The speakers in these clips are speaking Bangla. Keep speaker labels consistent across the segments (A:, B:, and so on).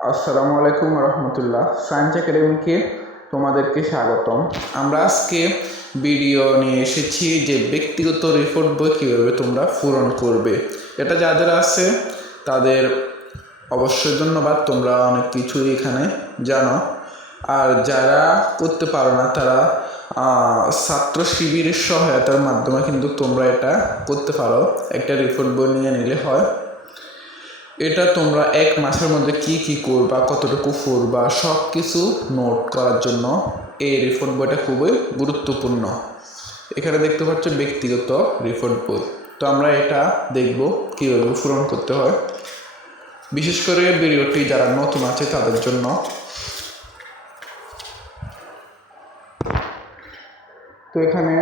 A: আসসালামু আলাইকুম রহমতুল্লাহ। সায়েন্স একাডেমিকে তোমাদেরকে স্বাগতম। আমরা আজকে ভিডিও নিয়ে এসেছি যে ব্যক্তিগত রিপোর্ট বই কীভাবে তোমরা পূরণ করবে। এটা যাদের আছে, তাদের অবশ্যই ধন্যবাদ। তোমরা অনেক কিছুই এখানে জানো। আর যারা করতে পারো না, তারা ছাত্র শিবিরের সহায়তার মাধ্যমে কিন্তু তোমরা এটা করতে পারো। একটা রিপোর্ট বই নিয়ে নিলে হয়। এটা তোমরা এক মাসের মধ্যে কি কি করবা, কতটুকু করবা সব কিছু নোট করার জন্য এই রিপোর্ট বইটা খুবই গুরুত্বপূর্ণ। এখানে দেখতে পাচ্ছ ব্যক্তিগত রিপোর্ট বই। তো আমরা এটা দেখব কীভাবে পূরণ করতে হয়। বিশেষ করে ভিডিওটি যারা নতুন আছে তাদের জন্য। তো এখানে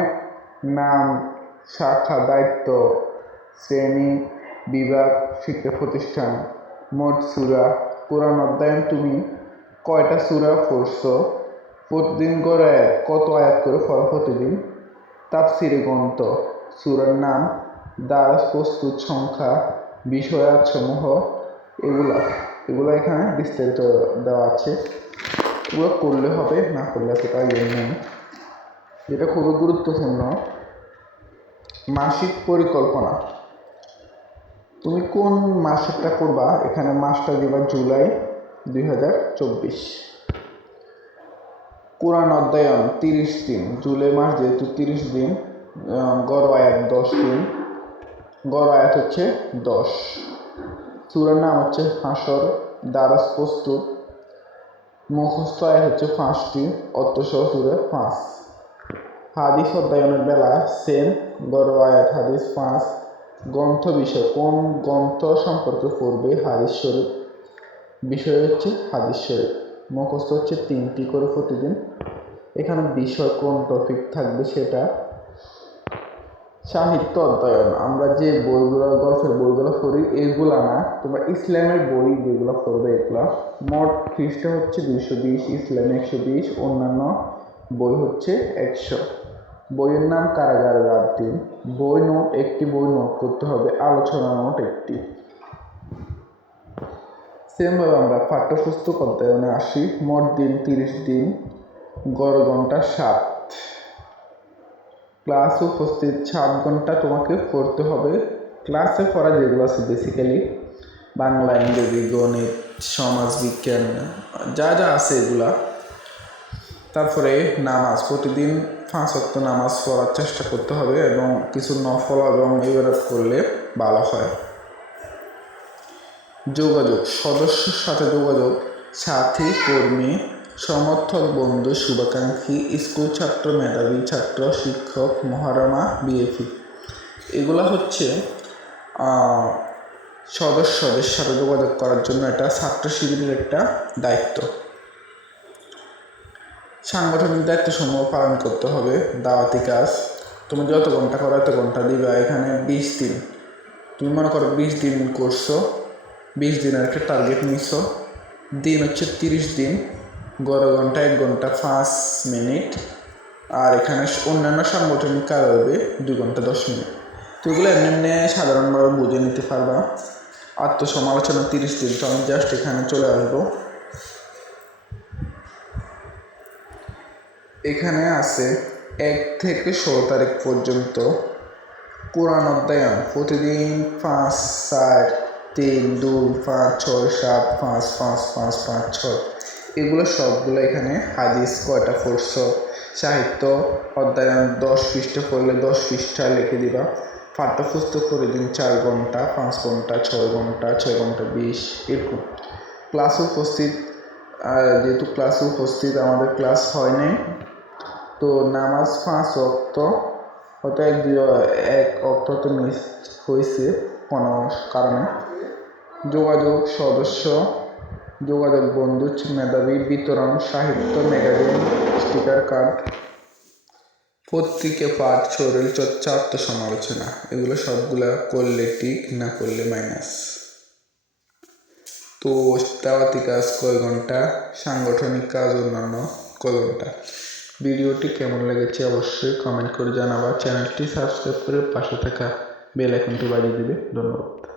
A: নাম, শাখা, দায়িত্ব, শ্রেণি বিভাগ, শিক্ষা প্রতিষ্ঠান, মোট সুরা, কোরআন অধ্যয়ন তুমি কয়টা সুরা পড়ছো? প্রতিদিন করে কত আয়াত করে পড়ো প্রতিদিন? তাফসিরে গ্রন্থ, সুরার নাম দ্বারা প্রস্তুত সংখ্যা বিষয়াসমূহ এগুলা, এগুলো এখানে বিস্তারিত দেওয়া আছে। এগুলো করলে হবে, না করলে সেটা ইয়ে নেই। যেটা খুবই গুরুত্বপূর্ণ। মাসিক পরিকল্পনা। তুমি কোন মাসেরটা করবা? এখানে মাসটা দিবা জুলাই দুই হাজার চব্বিশ। কোরআন অধ্যয়ন তিরিশ দিন। জুলাই মাস যেহেতু তিরিশ দিন গড় আয়াত দশ দিন। গড় আয়াত হচ্ছে দশ। চূড়ার নাম হচ্ছে হাসর দ্বারাস প্রস্তুত। মুখস্থ আয়াত হচ্ছে পাঁচটি অর্থসহ সুরে পাঁচ। হাদিস অধ্যয়নের বেলা সেম গড় আয়াত, হাদিস পাঁচ। গ্রন্থ বিষয় কোন গ্রন্থ সম্পর্কে পড়বে হাদিস শরীফ? বিষয় হচ্ছে হাদিস শরীফ। মুখস্থ হচ্ছে তিনটি করে প্রতিদিন। এখানে বিষয় কোন টপিক থাকবে সেটা সাহিত্য অধ্যয়ন। আমরা যে বইগুলো, গল্পের বইগুলো পড়ি, এগুলা না, তোমরা ইসলামের বই যেগুলো পড়বে, এগুলা মোট খ্রিস্ট হচ্ছে দুইশো বিশ, ইসলাম একশো বিশ, অন্যান্য বই হচ্ছে একশো। বইয়ের নাম কারাগার দিন বই নোট, একটি বই নোট করতে হবে, আলোচনা নোট একটি। সেমভাবে আমরা পাঠ্যপুস্তক অধ্যয়নে আসি। মোট দিন তিরিশ দিন, গড় ঘণ্টা সাত। ক্লাস উপস্থিত সাত ঘণ্টা তোমাকে পড়তে হবে। ক্লাসে পড়া যেগুলো আছে বেসিক্যালি বাংলা, ইংরেজি, গণিত, সমাজ বিজ্ঞান, যা যা আছে এগুলা। তারপরে নামাজ, প্রতিদিন পাঁচ ওয়াক্ত নামাজ পড়ার চেষ্টা করতে হবে এবং কিছু নফল এবং ইবাদত করলে ভালো হয়। যোগাযোগ, সদস্যর সাথে যোগাযোগ, সাথী, কর্মী, সমর্থক, বন্ধু, শুভাকাঙ্ক্ষী, স্কুল ছাত্র, মেধাবী ছাত্র, শিক্ষক, মহারমা বিএফি এগুলো হচ্ছে সদস্যদের সাথে যোগাযোগ করার জন্য এটা ছাত্র শিবিরের একটা দায়িত্ব। সাংগঠনিক দায়িত্বসমূহ পালন করতে হবে। দাওয়াতি কাজ। তুমি যত ঘণ্টা করো এত ঘণ্টা দিবা। এখানে বিশ দিন। তুমি মনে করো বিশ দিন করছ। বিশ দিনের একটা টার্গেট নিছো। দিন হচ্ছে তিরিশ দিন। গড় ঘণ্টা এক ঘণ্টা পাঁচ মিনিট। আর এখানে অন্যান্য সাংগঠনিক কাজ হবে দুই ঘণ্টা দশ মিনিট। তো এগুলো এমনি এমনি সাধারণভাবে বুঝে নিতে পারবা। আত্মসমালোচনা তিরিশ দিন। তো আমি জাস্ট এখানে চলে আসব। এখানে আছে এক থেকে ষোলো তারিখ পর্যন্ত কোরআন অধ্যয়ন। প্রতিদিন পাঁচ, চার, তিন, দুই, পাঁচ, ছয়, সাত, পাঁচ পাঁচ পাঁচ পাঁচ, ছয়। এগুলো সবগুলো এখানে হাদিস কয়টা পড়ছ? সাহিত্য অধ্যয়ন দশ পৃষ্ঠা পড়লে দশ পৃষ্ঠা লিখে দিবা। পাঠ্যপুস্তক প্রতিদিন চার ঘণ্টা, পাঁচ ঘণ্টা, ছয় ঘণ্টা ছয় ঘণ্টা বিশ, এরকম। ক্লাস উপস্থিত যেহেতু ক্লাসে উপস্থিত, আমাদের ক্লাস হয় নাই। তো নামাজ পাঁচ অক্ত হয়তো এক এক অক্ত তো মিস হয়েছে কোনো কারণে। যোগাযোগ সদস্য, যোগাযোগ বন্ধু, মেধাবী, বিতরণ, সাহিত্য ম্যাগাজিন স্টিকার কার্ড পত্রিকা, পাঠ, শরীর চর্চা, আত্মসমালোচনা, এগুলো সবগুলা করলে টিক না করলে মাইনাস তো দাওয়াতি কাজ কয় ঘণ্টা? সাংগঠনিক কাজ অন্যান্য কয় ঘণ্টা? ভিডিওটি কেমন লেগেছে অবশ্যই কমেন্ট করে জানাবা। চ্যানেলটি সাবস্ক্রাইব করে পাশে থাকা বেল আইকনটি বাজিয়ে দিবে। ধন্যবাদ।